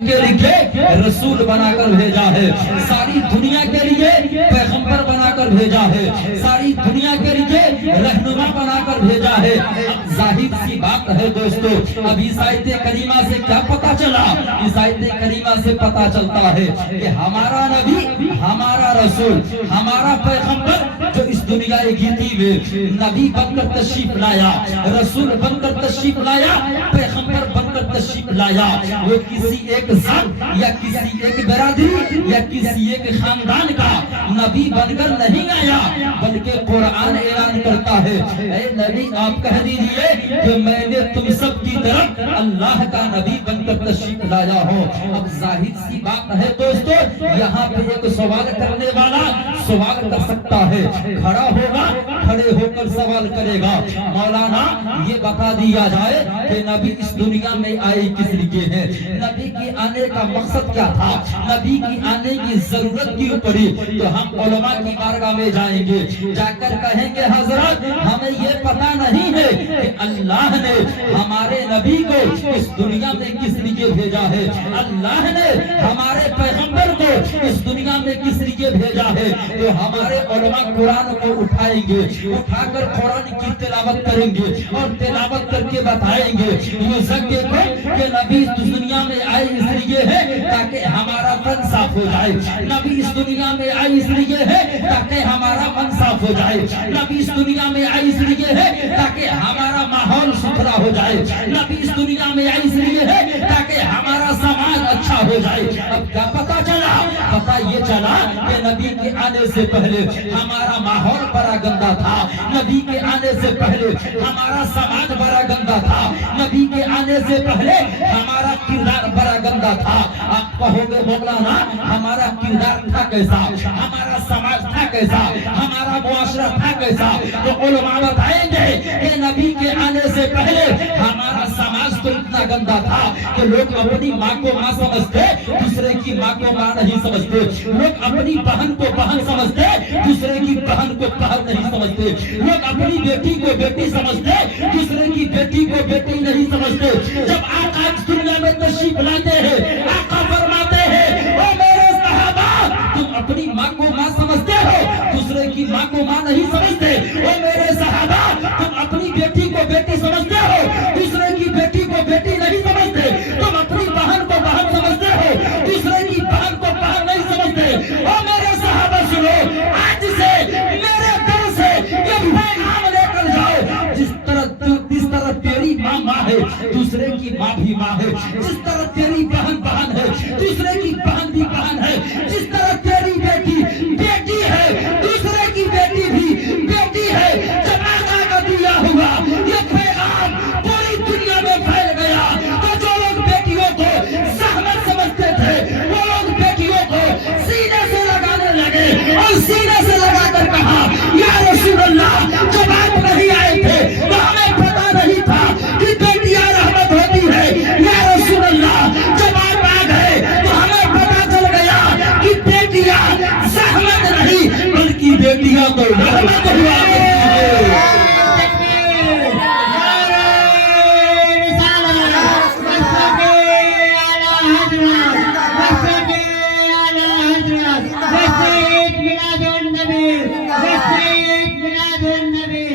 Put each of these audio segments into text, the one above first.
کے لیے رسول بنا کر بھیجا ہے، ساری دنیا کے لیے پیغمبر بنا کر بھیجا ہے، ساری دنیا کے لیے رہنما بنا کر بھیجا ہے۔ ظاہر سی بات ہے دوستو، اب اس آیت کریمہ سے کیا پتا چلا؟ اس آیت کریمہ سے پتا چلتا ہے کہ ہمارا نبی، ہمارا رسول، ہمارا پیغمبر جو اس دنیا گیتی میں نبی بن کر تشریف لایا، رسول بن کر تشریف لایا، پیغمبر بن کر تشریف لایا، وہ کسی ایک ذات یا کسی ایک برادری یا کسی ایک خاندان کا نبی بن کر نہیں آیا، بلکہ قرآن اعلان کرتا ہے، اے نبی آپ کہہ دیجئے کہ میں نے تم سب کی طرف اللہ کا نبی بن کر تشریف لایا ہوں۔ اب ظاہر سی بات ہے دوستو، یہاں پہ ایک سوال کرنے والا سوال کر سکتا ہے، کھڑا ہوگا، کھڑے ہو کر سوال کرے گا، مولانا یہ بتا دیا جائے کہ نبی اس دنیا میں آئے کس لیے ہے، نبی کی آنے کا مقصد کیا تھا، نبی کی آنے کی ضرورت کیوں پڑی؟ تو ہم علماء کی بارگاہ میں جائیں گے، جا کر کہیں گے حضرت ہمیں یہ پتا نہیں ہے کہ اللہ نے ہمارے نبی کو اس دنیا میں کس لیے بھیجا ہے، اللہ نے ہمارے پیغمبر کو اس دنیا میں کس لیے بھیجا ہے۔ تو ہمارے علماء قرآن کو اٹھائیں گے، اٹھا کر قرآن کی تلاوت کریں گے اور تلاوت کر کے بتائیں گے کہ نبی اس دنیا میں آئے اس لیے ہے تاکہ ہمارا من صاف ہو جائے، نبی اس دنیا میں آئے اس لیے ہے تاکہ ہمارا من صاف ہو جائے، نبی اس دنیا میں آئے اس لیے ہے تاکہ ہمارا ماحول ستھرا ہو جائے، نبی اس دنیا میں آئے اس لیے ہے تاکہ ہمارا سماج اچھا ہو جائے۔ اب کیا پتا چلا؟ پتا یہ چلا کہ نبی کے آنے سے پہلے ہمارا ماحول بڑا گندا تھا، نبی کے آنے سے پہلے ہمارا سماج بڑا گندا تھا، نبی کے آنے سے پہلے ہمارا کردار بڑا گندا تھا۔ آپ کہو گے مولانا ہمارا کردار تھا کیسا، ہمارا سماج تھا کیسا، ہمارا معاشرہ تھا کیسا؟ تو علماء بتائیں گے کہ نبی کے آنے سے پہلے ہمارا سماج تو اتنا گندا تھا کہ لوگ اپنی ماں کو ماں سمجھتے، دوسرے کی ماں کو ماں نہیں سمجھتے، لوگ اپنی بہن کو بہن سمجھتے، دوسرے کی بہن کو بہن نہیں سمجھتے، لوگ اپنی بیٹی کو بیٹی سمجھتے، دوسرے کی بیٹی کو بیٹی نہیں سمجھتے۔ جب آقا اس دنیا میں تشریف لاتے ہیں، آقا فرماتے ہیں او میرے صحابہ تم اپنی ماں کو ماں سمجھتے ہو، دوسرے کی ماں کو ماں نہیں سمجھتے، او میرے صحابہ تم اپنی بیٹی کو بیٹی سمجھتے ہو، دوسرے کی بیٹی کو بیٹی نہیں سمجھتے، تم اپنی بہن کو بہن سمجھتے ہو، دوسرے کی بہن کو بہن نہیں سمجھتے۔ او میرے صحابہ سنو، آج سے میرے در سے یہ پیغام لے کر جاؤ، جس طرح تیری ماں ماں ہے دوسرے کی ماں بھی ماں ہے، جس طرح تیری بہن بہن ہے دوسرے کی بہن بھی بہن ہے، جس طرح تیری بیٹی بیٹی ہے دوسرے کی بیٹی بھی بیٹی ہے۔ جب آقا کا دیا ہوا یہ پیغام پوری دنیا میں پھیل گیا تو جو لوگ بیٹیوں کو زحمت سمجھتے تھے وہ لوگ بیٹیوں کو سینے سے لگانے لگے اور سینے سے لگا کر کہا یا رسول اللہ جب آپ نہیں آئے تھے تو ہمیں پتا نہیں تھا کہ بیٹیاں رحمت ہوتی ہے، یا رسول اللہ جب آپ آ گئے تو ہمیں پتا چل گیا کہ بیٹیاں زحمت نہیں بلکہ بیٹیاں تو رحمت ہوا کرتی ہے۔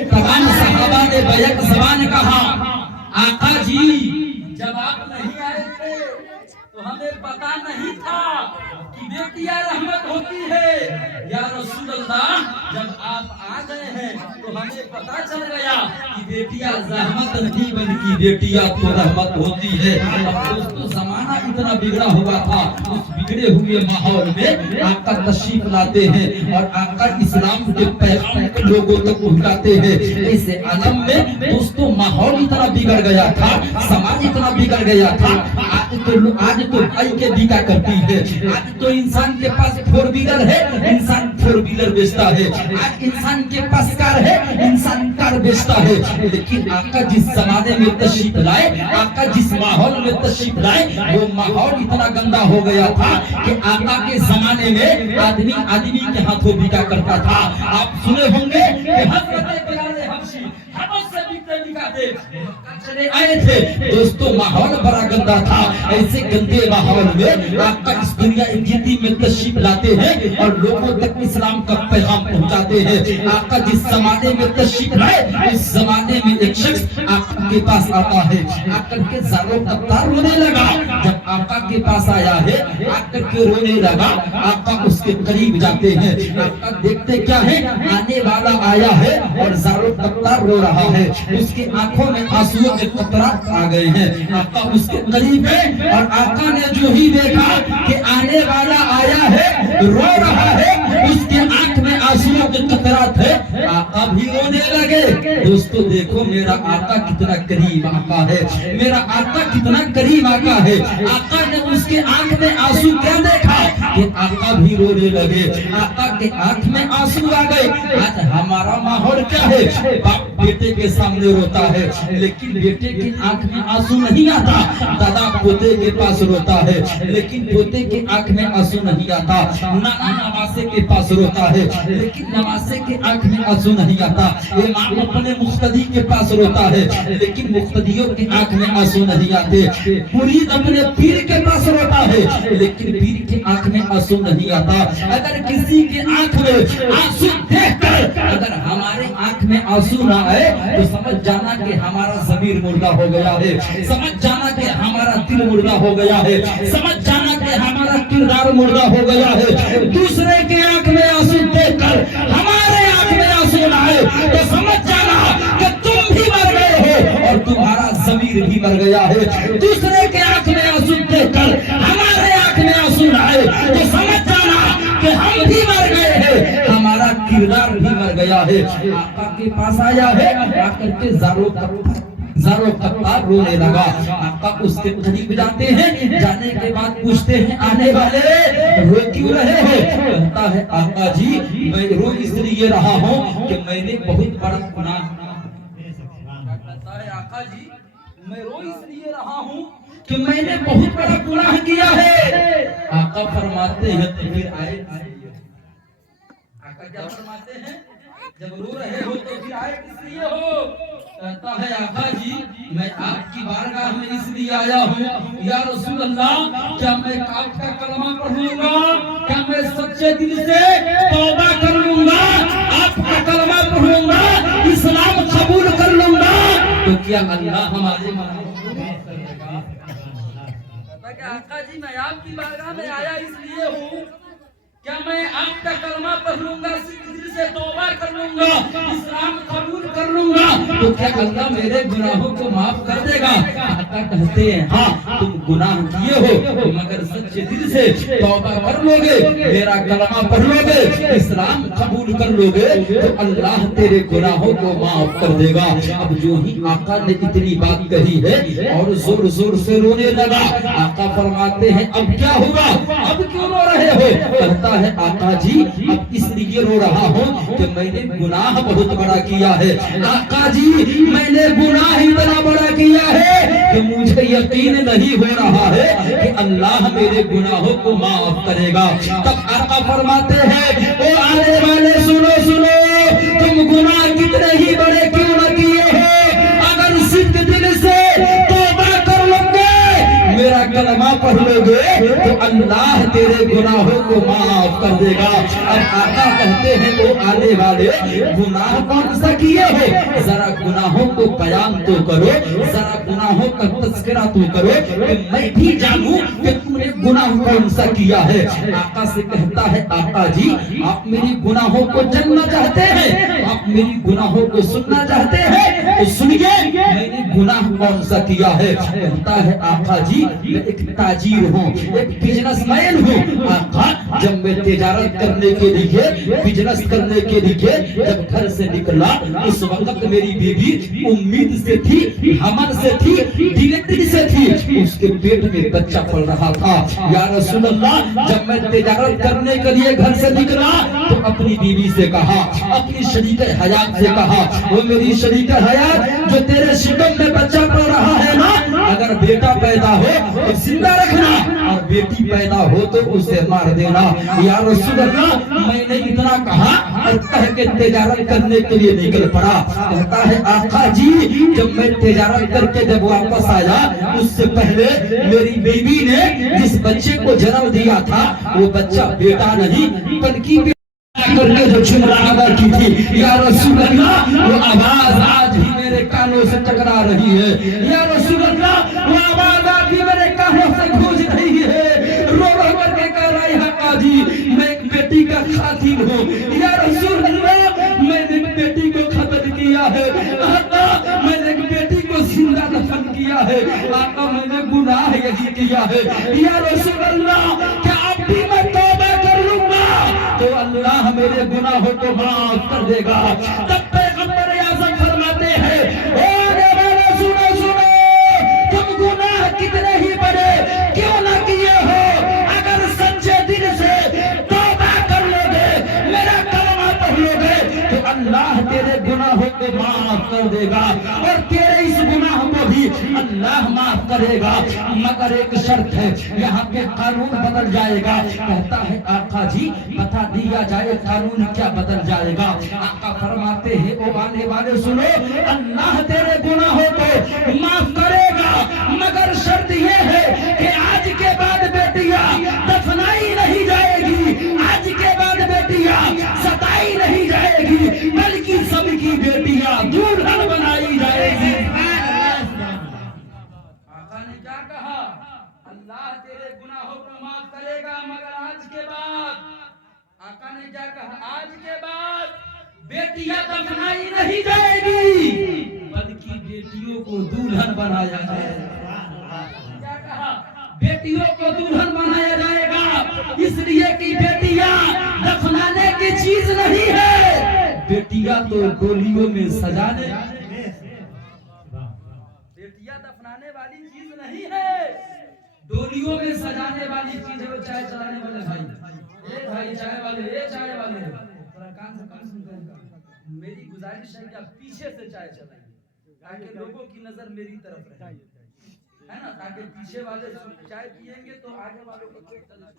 تمام صحابہ نے بیک زبان کہا آقا جی جب آپ نہیں آئے تھے تو ہمیں پتا نہیں تھا کہ بیٹیاں رحمت ہوتی ہے، یا رسول اللہ جب آپ آ گئے ہیں تو ہمیں پتا چل گیا کہ بیٹیاں زحمت نہیں بلکہ بیٹیاں تو رحمت ہوتی ہے۔ اب دوستو زمانہ اتنا بگڑا ہوا تھا، اس بگڑے ہوئے ماحول میں آقا تشریف لاتے ہیں اور آقا اسلام کے پیغام کو لوگوں تک پہنچاتے ہیں۔ اس عالم میں دوستو ماحول اتنا بگڑ گیا تھا، سماج اتنا بگڑ گیا تھا، آج تو بھائی کے بیٹا کرتی ہے، آج تو انسان کے پاس فور ویلر ہے انسان فور ویلر بیچتا ہے، آج انسان کے پاس کار ہے انسان کار بیچتا ہے۔ لیکن آقا جس زمانے میں تشریف لائے، آقا جس ماحول میں تشریف لائے وہ ماحول اتنا گندا ہو گیا تھا کہ آقا کے زمانے میں آدمی آدمی کے ہاتھوں بیٹا کرتا تھا۔ آپ سنے ہوں گے کہ حضرت بلال حبشی حبش سے بیٹا चले आए थे दोस्तों, माहौल बड़ा गंदा था। ऐसे गंदे माहौल में आका इस दुनिया जिंदगी में तशरीफ लाते हैं और लोगों तक इस्लाम का पैगाम पहुंचाते हैं। आका जिस जमाने में तशरीफ लाए, इस जमाने में एक शख्स आका के पास आता है, आकर के ज़ारो कत्तार रोने लगा। जब आका के पास आया है, आकर के रोने लगा, आका उसके करीब जाते हैं। आका देखते क्या है, आने वाला आया है और ज़ारो कत्तार रो रहा है, उसकी आंखों में आंसुओं के कतरात आ गए हैं। आका उसके करीब है और आका ने जो ही देखा कि आने वाला आया है, रो रहा है, उसके आंख में आंसुओं के कतरात है, आका भी रोने लगे। दोस्तों देखो मेरा आका कितना करीब आका है, मेरा आका कितना करीब आका है। आका ने उसके आंख में आंसू क्या देखा कि आका भी रोने लगे, आका के आंख में आंसू आ गए। आज हमारा माहौल क्या है, बाप बेटे के सामने रोता है लेकिन बेटे के आंख में आंसू नहीं आता, दादा पोते के पास रोता है लेकिन पोते के आंख में आंसू नहीं आता, नाना नवासे के पास रोता है लेकिन नवासे के आंख में आंसू नहीं आता, इमाम अपने मुख्तदी के पास रोता है लेकिन मुख्तदियों के आंख में आंसू नहीं आते, मुरीद अपने पीर के पास रोता है लेकिन पीर के आंख में आंसू नहीं आता। अगर किसी के आंख में आंसू देखकर अगर हमारे आंख में आंसू ना आए तो समझ जाना कि हमारा ज़मीर मुर्दा हो गया है, समझ जाना कि हमारा दिल मुर्दा हो गया है, समझ जाना कि हमारा किरदार मुर्दा हो गया है। दूसरे के आंख में आंसू देखकर हमारे आंख में आंसू ना आए तो समझ जाना कि तुम भी मर गए हो और तुम्हारा ज़मीर भी मर गया है। दूसरे के आंख में आंसू देखकर हमारे आंख में आंसू ना आए तो समझ जाना कि हम भी मर गए हैं, हमारा किरदार भी मर गया है। आका के पास आया है, आकर के ज़ारो कत्तार रोने लगा। आका उसके करीब जाते हैं, जाने के बाद पूछते हैं आने वाले रो क्यों रहे हो? कहता है आका जी मैं रो इसलिए रहा हूँ कि मैंने बहुत बड़ा गुनाह। कहता है आका जी मैं रो इसलिए रहा हूँ कि मैंने बहुत बड़ा गुनाह किया है। आका फरमाते हैं तो फिर आए, आका क्या फरमाते हैं, जब रो रहे हो तो फिर आए किस लिए हो? कहता है आका जी मैं आपकी बारगाह में इसलिए आया हूँ या रसूल अल्लाह, क्या मैं आपका कलमा पढ़ लूंगा, क्या मैं सच्चे दिल से तौबा कर लूंगा, आपका कलमा पढ़ लूंगा, इस्लाम कबूल कर लूंगा तो क्या अल्लाह हमारे आका जी मैं आपकी बारगाह में आया इसलिए हूँ, क्या मैं आपका कलमा पढ़ लूंगा, दिल से तौबा कर लूंगा, इस्लाम कबूल कर लूंगा तो क्या अल्लाह मेरे गुनाहों को माफ कर देगा? आका कहते हैं हाँ तुम गुनाह किए हो मगर सच्चे दिल से तौबा कर लोगे, मेरा कलमा पढ़ लोगे, इस्लाम कबूल कर लोगे तो अल्लाह तेरे गुनाहों को माफ कर देगा। अब जो ही आका ने इतनी बात कही है और जोर जोर से रोने लगा। आका फरमाते हैं अब क्या हुआ, अब क्यों रो रहे हो? कहता है आका जी अब इसलिए रो रहा हूँ कि मैंने गुनाह बहुत बड़ा किया है। आका जी मैंने गुनाह इतना बड़ा किया है कि मुझे यकीन नहीं हो रहा है कि अल्लाह मेरे गुनाहों को माफ करेगा। तब आका फरमाते हैं ओ आने वाले सुनो सुनो, तुम गुनाह कितने ही बड़े क्यों न किए हो, अगर सिद्ध दिल से तौबा कर लोगे, मेरा कलमा पढ़ लोगे तो अल्लाह तेरे गुनाहों को माफ कर देगा। अब आका कहते हैं वो आने वाले गुनाह कौन सा किए हो, जरा गुनाहों को बयान तो करो, जरा गुनाहों का तस्करा तो करो कि मैं भी जानूं कि तुमने गुनाह कौन सा किया है। आका से कहता है आका जी आप मेरी गुनाहों को जानना चाहते हैं, आप मेरी गुनाहों को सुनना चाहते हैं तो सुनिए मैंने गुनाह कौन सा किया है। कहता है आका जी मैं एक ताजीर हूँ, एक बिजनेसमैन हूँ। आका जब मैं तिजारत करने के लिए, बिजनेस करने के लिए जब घर से निकला उस वक्त मेरी बीवी उम्मीद से थी, हमन से थी, डिलीवरी से थी, उसके पेट में बच्चा पल रहा था। या रसूल अल्लाह जब मैं तिजारत करने के लिए घर से निकला तो अपनी बीवी से कहा, अपनी शरीक हयात से कहा, वो मेरी शरीक हयात जो तेरे शिकम में बच्चा पल रहा है ना, अगर बेटा पैदा हो तो जिंदा रखना और बेटी पैदा हो तो उसे मार देना। या रसूल अल्लाह, मैंने इतना कहा और कह के तिजारत करने के लिए निकल पड़ा। कहता है आका जी, जब मैं तिजारत करके जब वापस आया, उससे पहले मेरी बीवी ने जिस बच्चे को जन्म दिया था वो बच्चा बेटा नहीं बल्कि करके जो चुमरावा की थी। या रसूल अल्लाह, वो आवाज आज भी मेरे कानों से टकरा रही है। या रसूल अल्लाह, वो आवाज आज भी मेरे कानों से गूंज रही है। रो रो करके कह रहा है आका जी, मैं एक बेटी का खातिन हूँ। या रसूल अल्लाह, मैंने एक बेटी को खत्म किया है। आका, मैंने एक बेटी को जिंदा दफन किया है। आका, मैंने गुनाह यही किया है। या रसूल अल्लाह, क्या अब भी मैं तौबा कर लूंगा तो अल्लाह मेरे गुनाहों को माफ कर देगा। तब पैगंबर आज़म फरमाते हैं, ओ मेरे सुनो सुनो, तुम गुनाह कितने ही बड़े क्यों ना किए हो, अगर सच्चे दिल से तौबा कर लोगे, मेरा कलमा पढ़ लोगे तो अल्लाह तेरे गुनाहों को माफ कर देगा और तेरे इस गुनाह को भी अल्लाह माफ करेगा। मगर एक शर्त है, यहाँ पे कानून बदल जाएगा। कहता है आका जी, बता दिया जाए कानून क्या बदल जाएगा। आका फरमाते हैं, ओ आने वाले सुनो, अल्लाह तेरे गुनाहों को माफ करेगा मगर शर्त ये है कि आज के बाद बेटियां दफनाई नहीं जाएगी, आज के बाद बेटियां सताई नहीं जाएगी, बल्कि सबकी बेटियां दुल्हन बनाई जाएगी। आका ने क्या कहा? अल्लाह तेरे गुनाहों को माफ करेगा मगर आज के बाद, आका ने क्या कहा? आज के बाद बेटियां दफनाई नहीं जाएगी, बल्कि बेटियों को दुल्हन बनाया जाएगा। क्या कहा? बेटियों को दुल्हन बनाया जाएगा, इसलिए कि बेटियां दफनाने की चीज नहीं है, बेटियां तो डोलियों में सजाने, बेटियां दफनाने वाली चीज नहीं है, डोलियों में सजाने वाली चीज है। वो चाय चलाने वाले भाई, ए भाई चाय वाले, ए चाय वाले, थोड़ा कान से कम सुनते हैं। मेरी गुजारिश है कि आप पीछे से चाय चलाएं ताकि लोगों की नजर मेरी तरफ रहे, है ना, ताकि पीछे वाले चाय पिएंगे तो आगे वालों को ठीक है ना।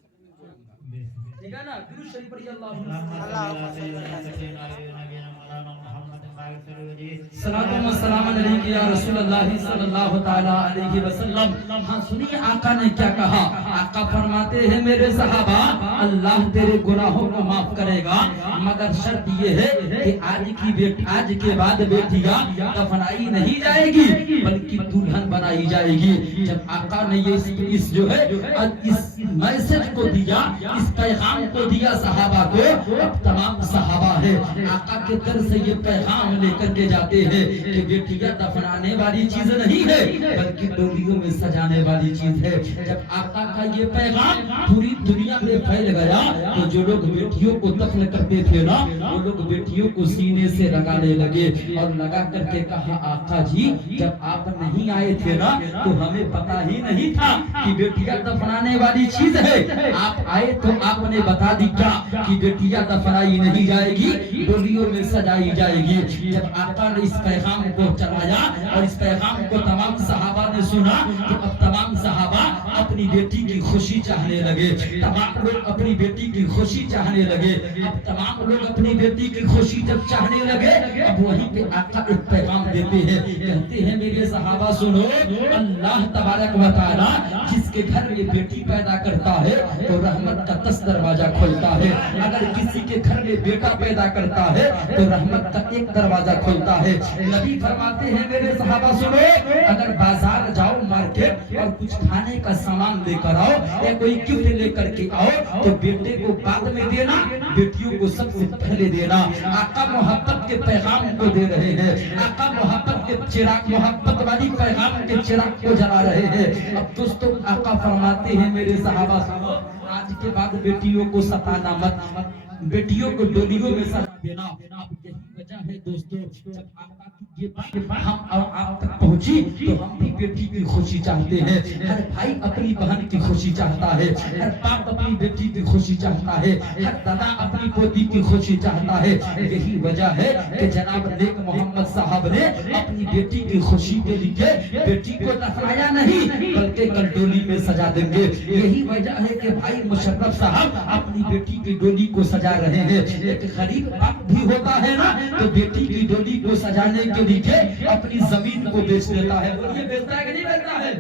गुरु शरीफ पर हाँ सुनिए आका ने क्या कहा। आका फरमाते हैं, मेरे सहाबा, अल्लाह तेरे गुनाहों को माफ करेगा मगर शर्त ये है कि आज के बाद बेटियां दफनाई नहीं जाएगी बल्कि दुल्हन बनाई जाएगी। जब आका ने ये इस जो है इस मैसेज को दिया, इस पैगाम को दिया सहाबा को, अब तमाम सहाबा है आका के दर से ये पैगाम लेकर के जाते हैं कि बेटियां दफनाने वाली चीज नहीं है बल्कि डोलियों में सजाने वाली चीज है। जब आका का ये पैगाम पूरी दुनिया में फैल गया तो जो लोग बेटियों को दफन करते थे ना, वो लोग बेटियों को सीने से लगाने लगे और लगा करके कहा, आका जी जब आप नहीं आए थे ना तो हमें पता ही नहीं था कि बेटियां दफनाने वाली चीज है, आप आए तो आपने बता दी क्या कि बेटियां दफनाई नहीं जाएगी, डोलियों में सजाई जाएगी। जब आका ने इस पैगाम को चलाया और इस पैगाम को तमाम सहाबा ने सुना तो अब तमाम सहाबा अपनी बेटी की खुशी चाहने लगे, तमाम लोग अपनी बेटी की खुशी चाहने लगे। अब तमाम लोग अपनी बेटी की खुशी जब चाहने लगे, अब वहीं पे आका एक पैगाम देते हैं, कहते हैं मेरे सहाबा सुनो, अल्लाह तबारक व तआला जिसके घर में बेटी पैदा करता है तो रहमत का 10 दरवाजा खोलता है, अगर किसी के घर में बेटा पैदा करता है तो रहमत का 1 दरवाजा खोलता है। नबी फरमाते हैं मेरे सहाबा सुनो, अगर बाजार जाओ मार्केट और कुछ खाने का सामान लेकर आओ या कोई गिफ्ट लेकर के आओ तो बेटे को बाद में देना, बेटियों को सबसे पहले देना। आका मोहब्बत के पैगाम को दे रहे हैं, आका मोहब्बत के चिराग, मोहब्बत वाली पैगाम के चिराग को जला रहे हैं। अब दोस्तों आका फरमाते हैं मेरे सहाबा सुनो, आज के बाद बेटियों को सताना मत, बेटियों को डोलियों में सजा देना। अब यही वजह है दोस्तों, जब आका की یہ بات ہم اور آپ تک پہنچی تو ہم بھی بیٹی کی خوشی چاہتے ہیں. ہر بھائی اپنی بہن کی خوشی چاہتا ہے, ہر باپ اپنی بیٹی کی خوشی چاہتا ہے, ہر دادا اپنی پوتی کی خوشی چاہتا ہے. یہی وجہ ہے کہ جناب نیک محمد صاحب نے اپنی بیٹی کی خوشی کے لیے بیٹی کو دفنایا نہیں بلکہ کل ڈولی میں سجا دیں گے. یہی وجہ ہے کہ بھائی مشرف صاحب اپنی بیٹی کی ڈولی کو سجا رہے ہیں. ایک غریب باپ بھی ہوتا ہے نا تو بیٹی کی ڈولی کو سجانے کے لیے اپنی زمین کو بیچ دیتا ہے. بولیے بیچتا ہے کہ نہیں بیچتا ہے؟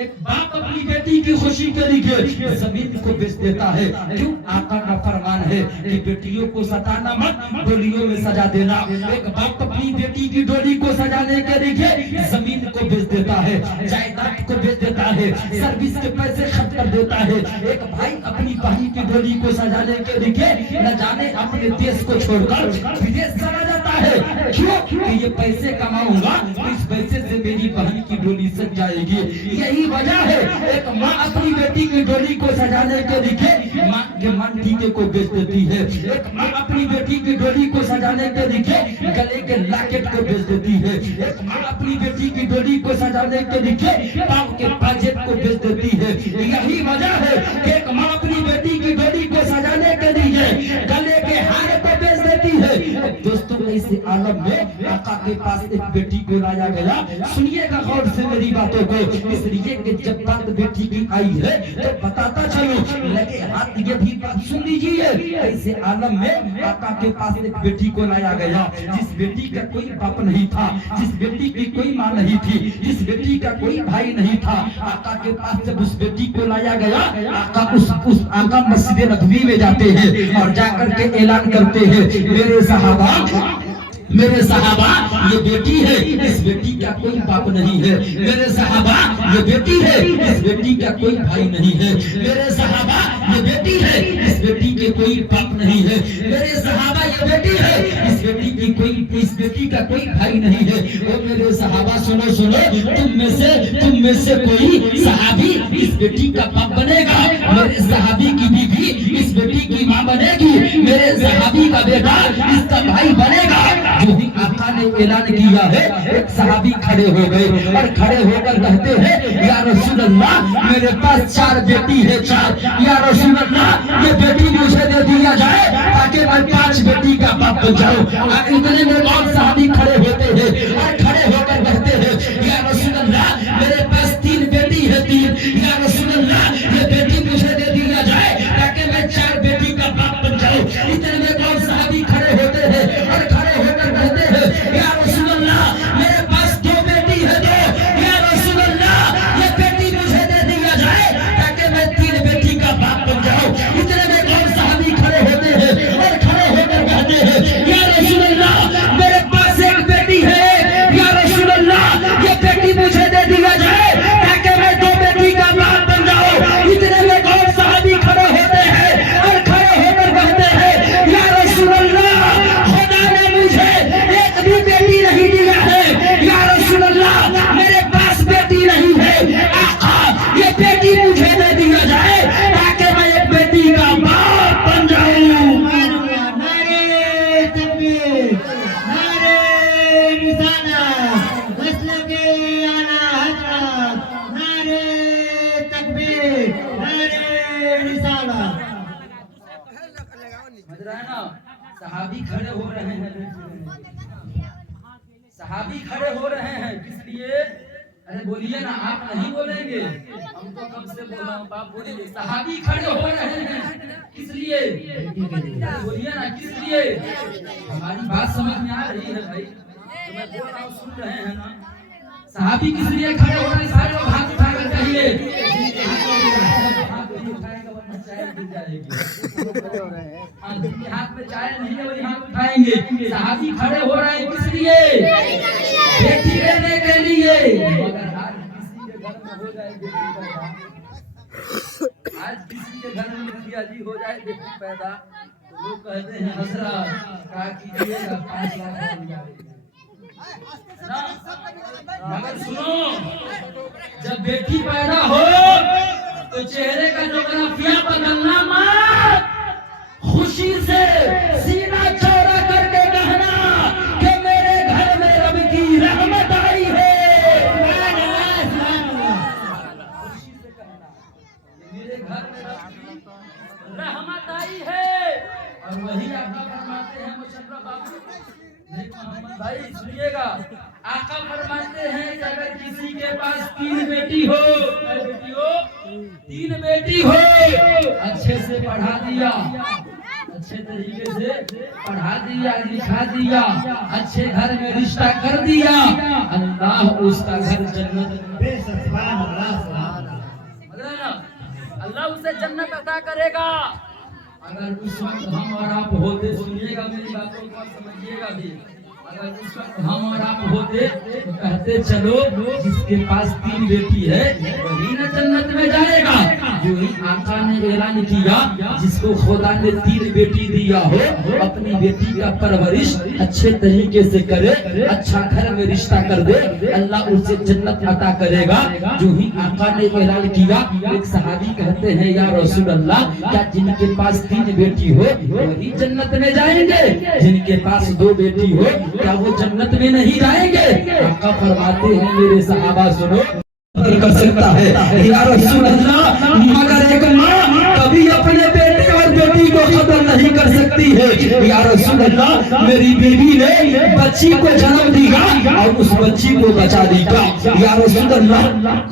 ایک باپ اپنی بیٹی کی خوشی کے لیے زمین کو بیچ دیتا ہے. کیوں؟ آقا کا فرمان ہے کہ بیٹیوں کو ستانا مت, ڈولیوں میں سجا دینا. ایک باپ اپنی بیٹی کی ڈولی کو سجانے کے لیے زمین کو بیچ دیتا ہے, جائیداد کو بیچ دیتا ہے, سروس کے پیسے خرچ کر دیتا ہے. ایک بھائی اپنی بہن کی ڈولی کو سجانے کے لیے نہ جانے اپنے دیش کو چھوڑ کر بدیش چلا جاتا ہے. کیوں؟ کہ یہ پیسے کماؤں گا تو اس پیسے سے میری بہن کی ڈولی سج جائے گی. یہی وجہ ہے ایک ماں اپنی بیٹی کی ڈولی کو سجانے کے لیے ماں کے من ٹیکے کو بیچ دیتی ہے. ایک ماں اپنی بیٹی کی ڈولی کو سجانے کے لیے گلے کے لاکٹ کو بیچ دیتی ہے. ایک ماں اپنی بیٹی کی ڈولی کو سجانے کے لیے پاؤں کے پاجیب کو بیچ دیتی ہے. یہی وجہ ہے کہ ایک ماں اپنی بیٹی کی ڈولی کو سجانے کے لیے گلے کے ہار کو بیچ دیتی ہے. دوستوں اس عالم میں آقا کے پاس ایک بیٹی کو لایا گیا. سنیے گا غور سے میری باتوں کو, اس لیے کہ جب بات بیٹی کی آئی ہے تو بتاتا چلو لگے ہاتھ. یہ بھی بات سن لیجیے, ایسے عالم میں آقا کے پاس ایک بیٹی کو لایا گیا جس بیٹی کا کوئی باپ نہیں تھا, جس بیٹی کی کوئی ماں نہیں تھی, جس بیٹی کا کوئی بھائی نہیں تھا. آقا کے پاس جب اس بیٹی کو لایا گیا آقا مسجد نبوی میں جاتے ہیں اور جا کر کے اعلان کرتے ہیں میرے صحابہ یہ بیٹی ہے, اس بیٹی کا کوئی باپ نہیں ہے. میرے صحابہ یہ بیٹی ہے, اس بیٹی کا کوئی بھائی نہیں ہے. میرے صحابہ یہ بیٹی ہے, اس بیٹی کے کوئی باپ نہیں ہے. میرے صحابہ یہ بیٹی ہے, اس بیٹی کا کوئی بھائی نہیں ہے. اور میرے صحابہ سنو, تم میں سے کوئی صحابی اس بیٹی کا باپ بنے گا. میرے صحابی کی بیوی اس بیٹی کی ماں بنے گی. میرے صحابی کا بیٹا اس کا بھائی بنے گا. جو بھی آقا نے اعلان کیا ہے ایک صحابی کھڑے ہو گئے اور کھڑے ہو کر کہتے ہیں یا رسول اللہ میرے پاس 4 بیٹی ہے, 4. یا رسول اللہ یہ بیٹی مجھے دے دیا جائے تاکہ میں 5 بیٹی کا باپ بن جاؤں. اتنے میں اور صحابی کھڑے ہوتے ہیں اور کھڑے ہو کر کہتے ہیں یا رسول اللہ میرے پاس 3 بیٹی ہے, 3. یا رسول اللہ یہ بیٹی مجھے دے دیا جائے تاکہ میں 4 بیٹی کا باپ بن جاؤں. اتنے میں اور صحابی کھڑے ہوتے ہیں اور کھڑے ہو کر کہتے ہیں یا رسول اللہ میرے پاس 2 بیٹی ہے, 2. یا رسول اللہ یہ بیٹی مجھے دے دیا جائے تاکہ میں 3 بیٹی کا باپ بن جاؤں. اتنے میں اور صحابی کھڑے ہوتے ہیں اور کھڑے ہو کر کہتے ہیں یا رسول اللہ میرے پاس 1 بیٹی ہے. یا رسول اللہ یہ بیٹی مجھے دے دیا جائے تاکہ میں 2 بیٹی کا باپ بن جاؤں. اتنے میں اور صحابی کھڑے ہوتے ہیں اور کھڑے ہو کر کہتے ہیں یا رسول اللہ خدا نے مجھے ایک بھی بیٹی نہیں دیا ہے. یا رسول اللہ میرے پاس بیٹی نہیں ہے. آقا یہ بیٹی مجھے دے دیا جائے تاکہ میں ایک بیٹی کا باپ بن جاؤں. نعرے تکبیر, نعرے رسالت, مسلک اعلیٰ حضرت, نعرے تکبیر, نعرے رسالت. صحابی کھڑے ہو رہے ہیں, صحابی کھڑے ہو رہے ہیں کس لیے؟ ارے بولیے نا, آپ نہیں بولیں گے, ہم تو کب سے بول رہا ہوں, آپ بولیں گے. صحابی کھڑے ہو رہے ہیں کس لیے؟ بولیے نا کس لیے؟ ہماری بات سمجھ میں آ رہی ہے بھائی, میں بول رہا ہوں سن رہے ہیں نا. صحابی کس لیے کھڑے ہو رہے ہیں؟ سارے لوگ ہاتھ اٹھا کر کہیے. ہاتھ میں چائے نہیں ہے وہی ہاتھ اٹھائیں گے. صحابی کھڑے ہو رہے ہیں کس لیے؟ بیٹی لینے کے لیے. مگر آج کسی کے گھر میں ہو جائے بیٹی پیدا, آج کسی کے گھر میں مکھیا جی ہو جائے بیٹی پیدا تو لوگ کہتے ہیں حضرت کیا کیجیے گا 5 لاکھ مل جائے. مگر سنو, جب بیٹی پیدا ہو تو چہرے کا جغرافیہ بدلنا مت. خوشی سے سینہ چوڑا کر کے کہنا کہ میرے گھر میں رب کی رحمت रहमत आई है। और वही आका फरमाते हैं मुशर्रफ बाबू, मोहम्मद भाई सुनिएगा, आका फरमाते हैं कि अगर किसी के पास 3 बेटी हो, बेटी हो, 3 बेटी हो, अच्छे से पढ़ा दिया, अच्छे तरीके से पढ़ा दिया, लिखा दिया, अच्छे घर में रिश्ता कर दिया, अल्लाह उसका घर जन्नत अल्लाह उसे जन्नत अता करेगा। अगर उस वक्त हम और आप होते, सुनिएगा मेरी बातों को समझिएगा भी, अगर उस वक्त हम और आप होते तो कहते चलो जिसके पास 3 बेटी है वही न जन्नत में जाएगा। जो ही आका ने ऐलान किया जिसको खुदा ने 3 बेटी दिया हो अपनी बेटी का परवरिश अच्छे तरीके से करे, अच्छा घर में रिश्ता कर दे, अल्लाह उसे जन्नत अता करेगा। जो ही आका ने ऐलान किया, एक सहाबी कहते हैं या रसूल अल्लाह, क्या जिनके पास 3 बेटी हो वही जन्नत में जाएंगे, जिनके पास 2 बेटी हो क्या वो जन्नत में नहीं जाएंगे? आका फरमाते हैं मेरे सहाबा सुनो, कर सकता है या रसूल अल्लाह, मगर एक माँ कभी अपने बेटे और बेटी को खत्म नहीं कर सकती है। या रसूल अल्लाह, मेरी बीवी ने बच्ची को जन्म दिया और उस बच्ची को बचा दिया। या रसूल अल्लाह,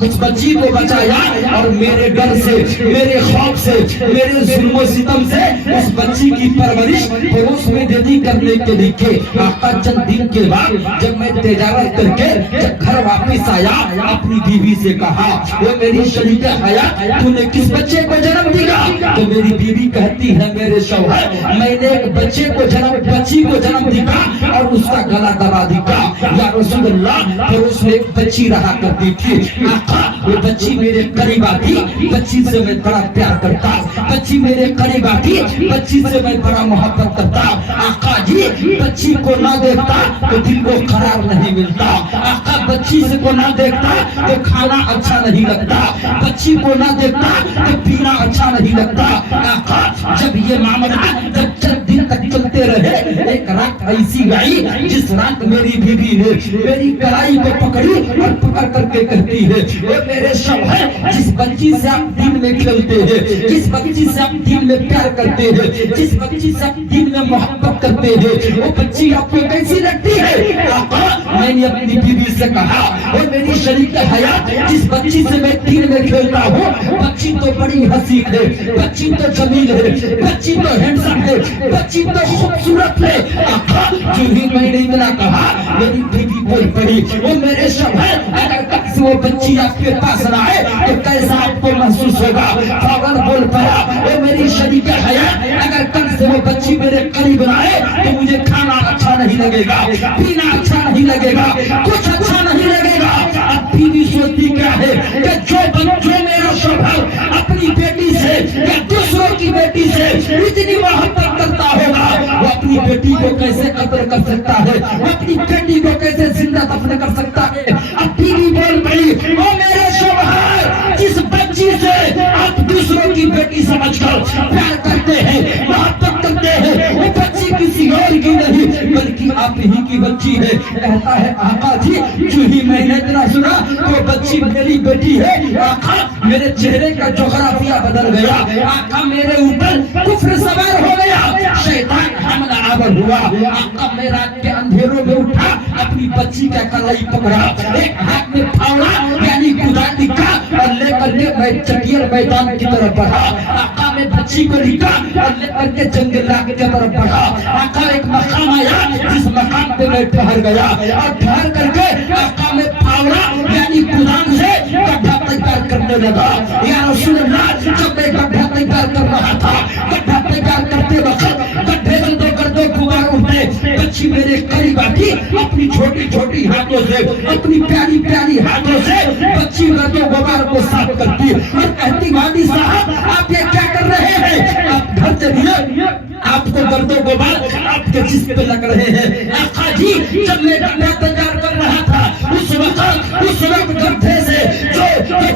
उस बच्ची को बचाया और मेरे डर से, मेरे खौफ से, मेरे जुल्म सितम से उस बच्ची की परवरिश पड़ोस में दीदी करने के लिए आका चंद दिन के बाद जब मैं तजावत करके जब घर वापस आया, अपनी बीवी से कहा, वो मेरी शरीक हयात, तूने किस बच्चे को जन्म दिया? तो मेरी बीवी कहती है मेरे शौहर, मैंने एक बच्ची को जन्म दिया और उसका गला दबा दिया। या रसूल अल्लाह, फिर उसमें एक बच्ची रहा करती थी। आका, वो बच्ची मेरे करीब आती, बच्ची से मैं बड़ा प्यार करता, बच्ची मेरे करीब आती, बच्ची से मैं बड़ा मोहब्बत करता। आका जी, बच्ची को ना देखता तो दिल को करार नहीं मिलता। आका, बच्ची से को ना देखता तो खाना अच्छा नहीं लगता, बच्ची को ना देखता तो पीना अच्छा नहीं लगता। आका, जब ये मामला जब चंद दिन तक चलते रहे, एक रात ऐसी आई जिस रात मेरी बीवी ने मेरी कलाई को पकड़ी और पकड़ करके कहती है, वो मेरे शौहर, जिस बच्ची से आप दिन में खेलते हैं, जिस बच्ची से आप दिन में प्यार करते हैं, जिस बच्ची से आप दिन में मोहब्बत करते हैं, वो बच्ची आपको कैसी लगती है? आका, मैंने अपनी बीवी से कहा, और मेरी शरीक हयात, जिस बच्ची से मैं दिन में खेलता हूँ, बच्ची तो बड़ी हसीन है, बच्ची तो जमील है, बच्ची तो हैंडसम है, बच्ची तो खूबसूरत है। आका, जो ही मैंने इतना कहा, मेरी बीवी बोल पड़ी, वो मेरे शौहर, अगर तक से वो बच्ची आपके पास ना आए तो कैसा आपको महसूस होगा? फौरन बोल पड़ा, वो मेरी शरीक हयात, अगर तक से वो बच्ची मेरे करीब ना आए तो मुझे खाना अच्छा नहीं लगेगा, पीना अच्छा नहीं लगेगा, कुछ अच्छा नहीं लगेगा। अब बीवी सोचती क्या है कि जो मेरा शौहर अपनी बेटी से या दूसरों की बेटी से इतनी मोहब्बत करता होगा, वो अपनी बेटी को कैसे कत्ल कर सकता है, वो अपनी बेटी को कैसे जिंदा दफन कर सकता है? अब बीवी बोल पड़ी, वो मेरे शौहर, जिस बच्ची से आप दूसरों की बेटी समझकर प्यार करते हैं, मोहब्बत करते हैं, वो बच्ची किसी और की नहीं बल्कि आप ही की बच्ची है। कहता है आका जी, जो ही मैंने इतना सुना तो बच्ची मेरी बेटी है। आका, मेरे चेहरे का जोग्राफिया बदल गया, आका मेरे ऊपर कुफ्र सवार हो गया, शैतान हमला आवर हुआ। आका, मैं रात के अंधेरों में उठा, अपनी बच्ची का कलाई पकड़ा, एक हाथ में फावड़ा यानी कुदाल लिखा और लेकर के मैं चटियल मैदान की तरफ बढ़ा। आका, मैं बच्ची को लिखा और लेकर के जंगल की तरफ बढ़ा। आका, एक मकाम आया जिस मकाम पे मैं ठहर गया और ठहर करके आका में फावड़ा यानी कुदाल से गड्ढा तैयार करने लगा। या रसूल अल्लाह, जब मैं गड्ढा तैयार कर रहा था, गड्ढा तैयार करते वक्त गड्ढे में दो गुबार उठे, बच्ची मेरे करीब आती, अपनी छोटी छोटी हाथों से, अपनी प्यारी प्यारी हाथों से बच्ची गर्दो गुबार को साफ करती और कहती, वाली साहब आप ये क्या कर रहे हैं? आप घर चलिए, आपको गर्दो गुबार आपके जिस्म पे लग रहे हैं। आका जी, जब मैं गड्ढा तैयार कर रहा था उस वक्त गड्ढे से जो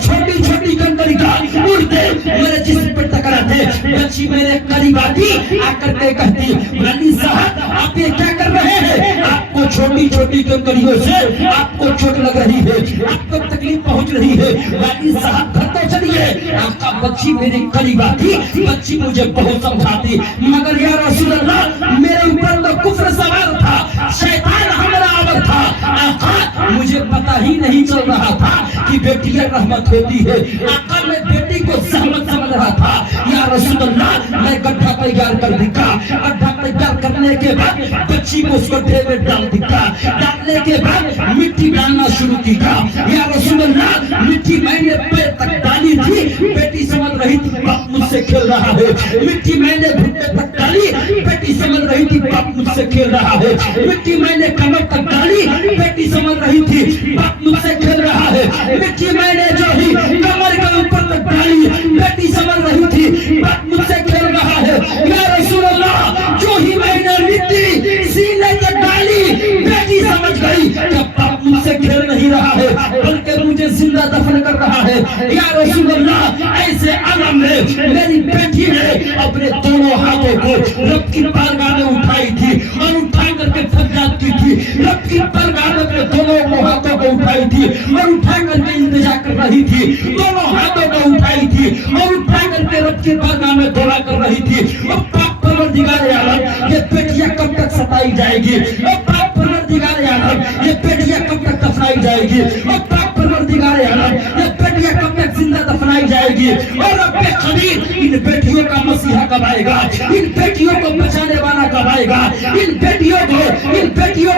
छोटी छोटी कंकरियां उड़ते मेरे जिस्म पे टकराते, बच्ची मेरे करीब आती, आकर के कहती, वाली साहब आप ये क्या कर रहे हैं? आपको छोटी छोटी कंकरियों से आपको चोट लग रही है, आपको तकलीफ पहुंच रही है, वाली साहब घर तो चलिए, आका बच्ची मेरी करीब आती, बच्ची मुझे बहुत समझाती, मगर या रसूल अल्लाह मेरे ऊपर तो कुफ्र सवार था, शैतान हमारा आवर था, आका मुझे पता ही नहीं चल रहा था कि बेटियां रहमत होती है, आका मैं बेटी को सहमत समझ रहा था, या रसूल अल्लाह मैं गड्ढा तैयार कर दिखा, गड्ढा तैयार करने के बाद बच्ची को उस गड्ढे में डाल दिखा, डालने के बाद मिट्टी डालना शुरू किया, या रसूल अल्लाह मिट्टी मैंने पैर तक डाली थी, बेटी समझ रही थी बाप मुझसे खेल रहा है, मिट्टी मैंने घुटने तक डाली, बेटी समझ रही थी बाप मुझसे खेल रहा है, मिट्टी मैंने कमर तक डाली, बेटी समझ रही थी बाप मुझसे खेल रहा है, मिट्टी मैंने जो ही कमर के ऊपर तक डाली, बेटी समझ रही थी बाप मुझसे खेल रहा है, या रसूल अल्लाह जो ही मैंने मिट्टी सीने तक डाली, बेटी समझ गई कि बाप मुझसे खेल नहीं रहा है बल्कि मुझे जिंदा दफन कर रहा है, या रसूल अल्लाह ऐसे आलम में मेरी बेटी ने अपने दोनों हाथों को रब की बारगाह में उठाई थी और उठा करके फरियाद की थी, रब की बारगाह में अपने दोनों हाथों को उठाई थी और उठा करके इंतजार कर रही थी, दोनों हाथों को उठाई थी और उठा करके रब की बारगाह में दुआ कर रही थी, और पाक परवरदिगार आलम ये बेटियां कब तक सताई जाएगी, और पाक परवरदिगार आलम ये बेटियां कब तक दफनाई जाएगी, और पाक परवरदिगार आलम ये बेटियां कब तक जिंदा दफनाई जाएगी, और रब्बे करीम इन बेटियों का मसीहा कब आएगा, इन बेटियों को बचाने वाला कब आएगा, इन बेटियों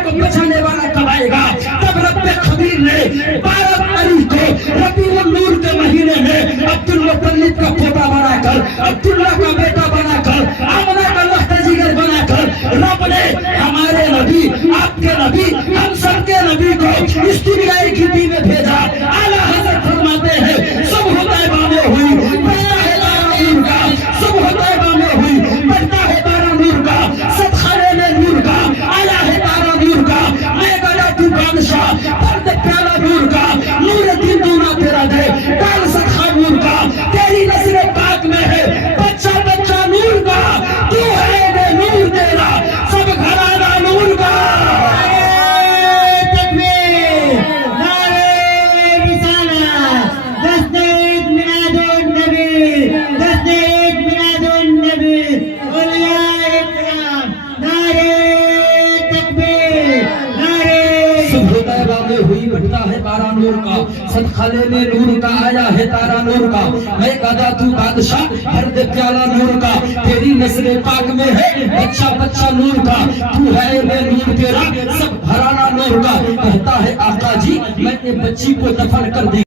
को बचाने वाला कब आएगा। तब रब्बे करीम ने 12 तारीख को रबीउल नूर के महीने में अब्दुल मुत्तलिब का पोता बनाकर, अब्दुल्ला का बेटा बनाकर, आमना का लखता जिगर बनाकर रब ने हमारे नबी, आपके नबी, हम सबके नबी को इस दुनिया की दी में भेजा। आला हज़रत फरमाते हैं सब होता है बामे हुई, बढ़ता है तारा नूर का, सब होता है बामे हुई, बढ़ता है तारा नूर का, सब खाने में नूर का, आया है तारा नूर का, मैं गया तू बादशाह, पर्द प्याला नूर का, नूर दिन दूना तेरा दे, काल सखा नूर का, तेरी नस्ल पाक में है, बच्चा बच्चा नूर का, तू है मैं नूर तेरा, सब घराना नूर का। हुई बढ़ता है तारा नूर का, सदखाले में नूर का, आया है तारा नूर का, मैं गदा तू बादशाह, हर दे प्याला नूर का, तेरी नस्ल पाक में है, बच्चा बच्चा नूर का, तू है मैं नूर तेरा, सब घराना नूर का। कहता है आका जी मैंने बच्ची को दफन कर दी।